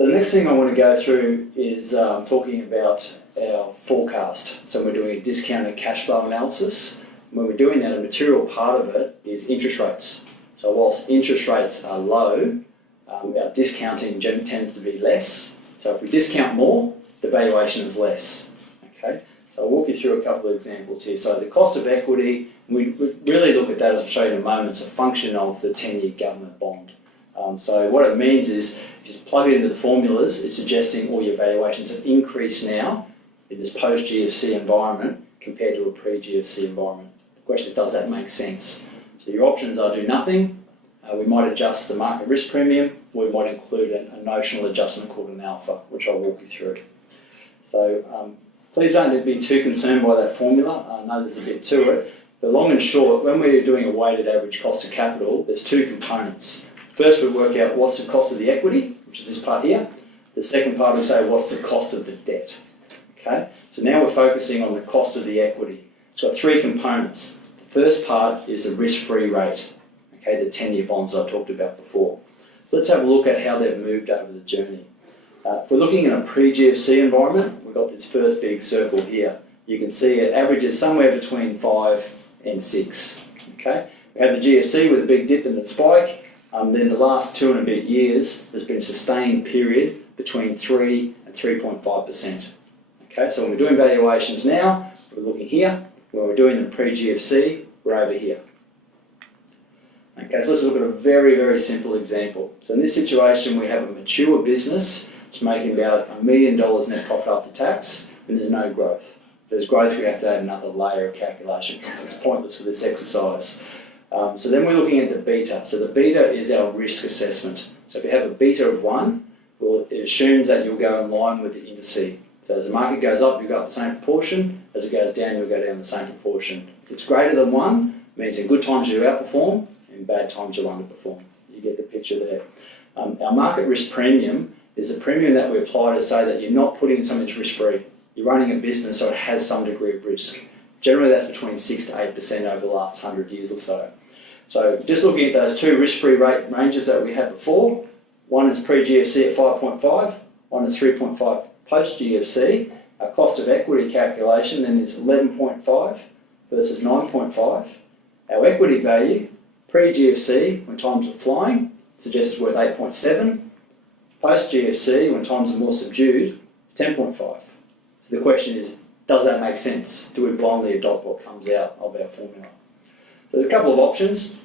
So the next thing I want to go through is talking about our forecast. So we're doing a discounted cash flow analysis. When we're doing that, a material part of it is interest rates. So whilst interest rates are low, our discounting tends to be less. So if we discount more, the valuation is less. Okay, so I'll walk you through a couple of examples here. So the cost of equity, we really look at that, as I'll show you in a moment, it's a function of the 10-year government bond. So what it means is, if you plug it into the formulas, it's suggesting all your valuations have increased now in this post-GFC environment compared to a pre-GFC environment. The question is, does that make sense? So your options are do nothing, we might adjust the market risk premium, or we might include a notional adjustment called an alpha, which I'll walk you through. So please don't be too concerned by that formula. I know there's a bit to it, but long and short, when we're doing a weighted average cost of capital, there's two components. First, we work out what's the cost of the equity, which is this part here. The second part, we say what's the cost of the debt. Okay, so now we're focusing on the cost of the equity. It's got three components. The first part is the risk-free rate, okay, the 10-year bonds I talked about before. So let's have a look at how they've moved over the journey. If we're looking in a pre-GFC environment, we've got this first big circle here. You can see it averages somewhere between 5 and 6. Okay, we have the GFC with a big dip and a spike. Then the last 2 and a bit years, there's been a sustained period between 3 and 3.5%. Okay, so when we're doing valuations now, we're looking here. When we're doing the pre-GFC, we're over here. Okay, so let's look at a very, very simple example. So in this situation, we have a mature business. It's making about $1 million net profit after tax, and there's no growth. If there's growth, we have to add another layer of calculation. It's pointless for this exercise. So then we're looking at the beta. So the beta is our risk assessment. So if you have a beta of 1, well, it assumes that you'll go in line with the indice. So as the market goes up, you go up the same proportion. As it goes down, you'll go down the same proportion. If it's greater than 1, it means in good times you outperform, in bad times you'll underperform. You get the picture there. Our market risk premium is a premium that we apply to say that you're not putting something risk-free. You're running a business, so it has some degree of risk. Generally, that's between 6 to 8% over the last 100 years or so. So just looking at those two risk-free rate ranges that we had before, one is pre-GFC at 5.5, one is 3.5 post-GFC. Our cost of equity calculation then is 11.5 versus 9.5. Our equity value, pre-GFC, when times are flying, suggests it's worth 8.7. Post-GFC, when times are more subdued, 10.5. So the question is, does that make sense? Do we blindly adopt what comes out of our formula? So there's a couple of options.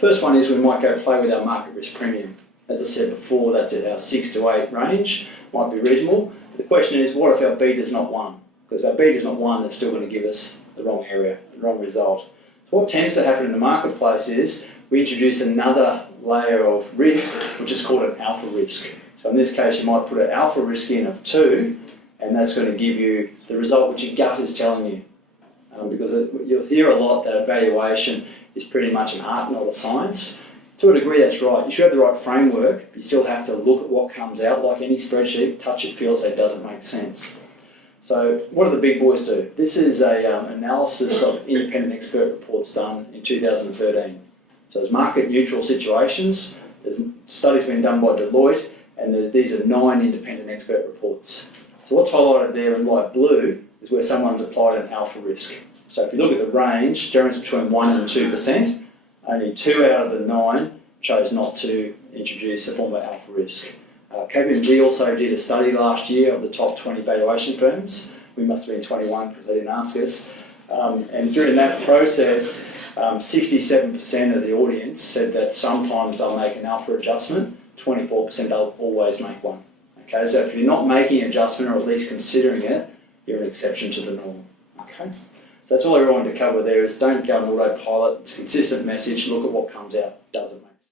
First one is we might go play with our market risk premium. As I said before, that's at our 6 to 8 range, might be reasonable. The question is, what if our beta is not 1? Because if our beta is not 1, that's still going to give us the wrong area, the wrong result. So what tends to happen in the marketplace is we introduce another layer of risk, which is called an alpha risk. So in this case, you might put an alpha risk in of 2, and that's going to give you the result which your gut is telling you. Because you'll hear a lot that evaluation is pretty much an art, not a science. To a degree, that's right. You should have the right framework, but you still have to look at what comes out. Like any spreadsheet, touch it, feel, say, does it make sense? So what do the big boys do? This is an analysis of independent expert reports done in 2013. So there's market neutral situations. There's studies being done by Deloitte, and these are 9 independent expert reports. So what's highlighted there in light blue is where someone's applied an alpha risk. So if you look at the range, generally it's between 1 and 2%. Only 2 out of the 9 chose not to introduce a form of alpha risk. KPMG also did a study last year of the top 20 valuation firms. We must have been 21 because they didn't ask us. And during that process, 67% of the audience said that sometimes they'll make an alpha adjustment, 24% they'll always make one. Okay, so if you're not making an adjustment or at least considering it, you're an exception to the norm. Okay, so that's all I wanted to cover there is don't go on autopilot. It's a consistent message. Look at what comes out. Does it make